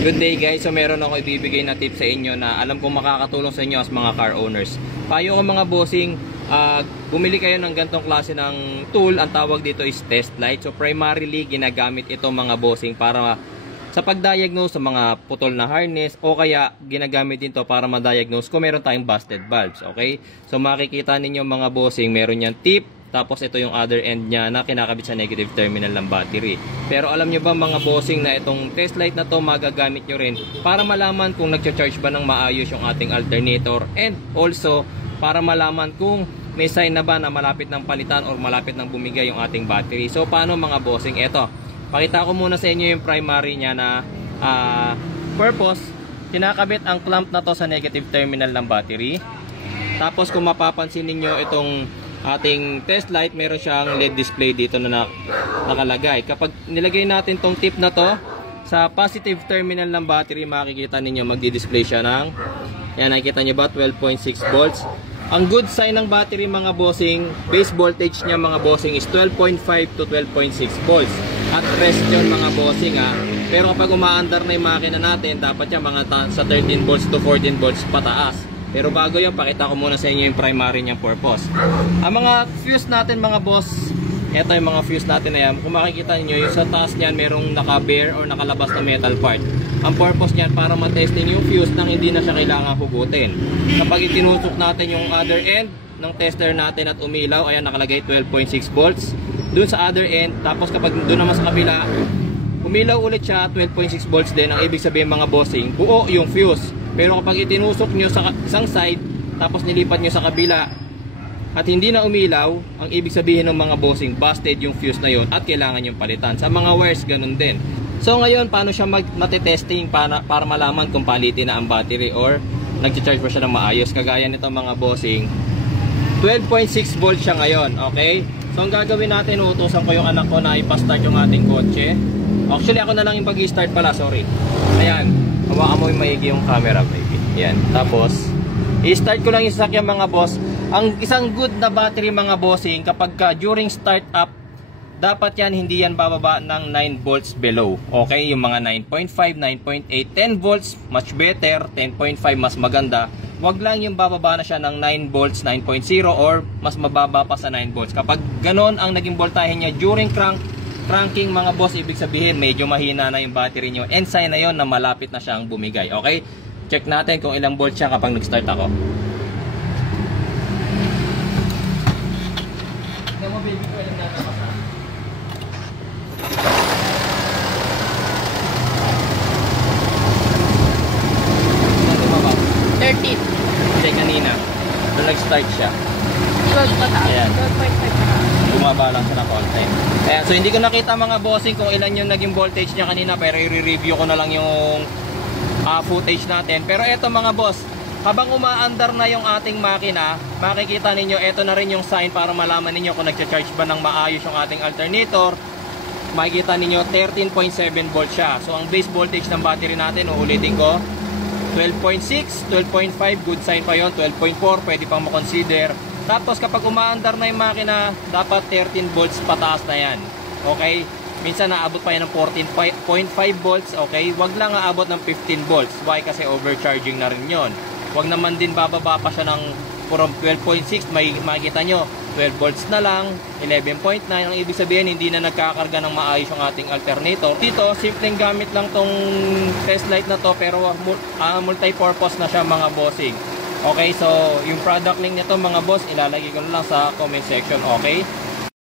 Good day guys, so meron ako ibibigay na tip sa inyo na alam kong makakatulong sa inyo as mga car owners. Payo ko mga bossing, bumili kayo ng gantong klase ng tool, ang tawag dito is test light. So primarily ginagamit ito mga bossing para sa pag-diagnose sa mga putol na harness, o kaya ginagamit din to para ma-diagnose kung meron tayong busted valves, okay? So makikita ninyo mga bossing, meron yan tip. Tapos ito yung other end niya na kinakabit sa negative terminal ng battery. Pero alam nyo ba mga bossing na itong test light na to magagamit nyo rin para malaman kung nagcha-charge ba ng maayos yung ating alternator, and also para malaman kung may sign na ba na malapit ng palitan or malapit ng bumigay yung ating battery. So paano mga bossing? Ito, pakita ko muna sa inyo yung primary niya na purpose. Kinakabit ang clamp na to sa negative terminal ng battery. Tapos kung mapapansin niyo itong ating test light, meron siyang LED display dito na nakalagay. Kapag nilagay natin tong tip na to sa positive terminal ng battery, makikita ninyo magdi-display siya ng, yan, nakikita nyo ba, 12.6 volts. Ang good sign ng battery mga bossing, base voltage niya mga bossing is 12.5 to 12.6 volts. At rest yun mga bossing ha. Pero kapag umaandar na yung makina natin, dapat yan mga sa 13 volts to 14 volts pataas. Pero bago yun, pakita ko muna sa inyo yung primary niyang purpose. Ang mga fuse natin mga boss, ito yung mga fuse natin na yan. Kung makikita niyo yung sa taas niyan, merong naka-bare or nakalabas na metal part. Ang purpose niyan para matesting yung fuse nang hindi na siya kailangan hugutin. Kapag itinusok natin yung other end ng tester natin at umilaw, ayan nakalagay 12.6 volts. Doon sa other end, tapos kapag doon naman sa kabila, umilaw ulit siya, 12.6 volts din. Ang ibig sabihin mga bossing, buo yung fuse. Pero kapag itinusok nyo sa isang side, tapos nilipat nyo sa kabila, at hindi na umilaw, ang ibig sabihin ng mga bossing, busted yung fuse na yon at kailangan yung palitan. Sa mga wires, ganun din. So ngayon, paano siya matitesting para malaman kung palitin na ang battery or nag-charge pa siya ng maayos? Kagaya nito mga bossing, 12.6 volts siya ngayon, okay? So ang gagawin natin, uutusan ko yung anak ko na ipastart yung ating kotse. Actually, ako na lang yung pag-i-start pala, sorry. Ayan, hawakan mo yung maigi yung camera, baby. Ayan, tapos i-start ko lang yung sasakyan mga boss. Ang isang good na battery mga bossing, kapag during start up, dapat yan hindi yan bababa ng 9 volts below. Okay, yung mga 9.5, 9.8, 10 volts, much better. 10.5 mas maganda. Wag lang yung bababa na siya ng 9 volts, 9.0 or mas mababa pa sa 9 volts. Kapag ganon ang naging voltahe niya during cranking mga boss, ibig sabihin medyo mahina na yung battery nyo, and sign na yon na malapit na siyang bumigay. Okay, check natin kung ilang volt siya kapag nag-start ako. Hindi mo baby ko alam natin pa sa 13. Hindi, kanina doon nag-start siya. 12 pa taas. Ayan. 12.5. Bumaba lang siya na konti. Ayan, so hindi ko nakita mga bossing kung ilan yung naging voltage niya kanina, pero i-review ko na lang yung footage natin. Pero eto mga boss, habang umaandar na yung ating makina, makikita ninyo, eto na rin yung sign para malaman ninyo kung nagcha-charge ba ng maayos yung ating alternator. Makikita ninyo 13.7 volts siya. So ang base voltage ng battery natin, uulitin ko, 12.6, 12.5, good sign pa yon. 12.4, pwede pang makonsider. Tapos kapag umaandar na yung makina, dapat 13 volts pataas na yan. Okay? Minsan naabot pa yan ng 14.5 volts. Okay? Wag lang aabot ng 15 volts. Why? Kasi overcharging na rin yon. Wag naman din bababa pa siya ng 12.6. May makikita nyo, 12 volts na lang, 11.9. Ang ibig sabihin, hindi na nagkakarga ng maayos yung ating alternator. Dito, simpleng gamit lang tong test light na to, pero multi-purpose na siya mga bossing. Okay, so yung product link nito mga boss, ilalagay ko lang sa comment section, okay?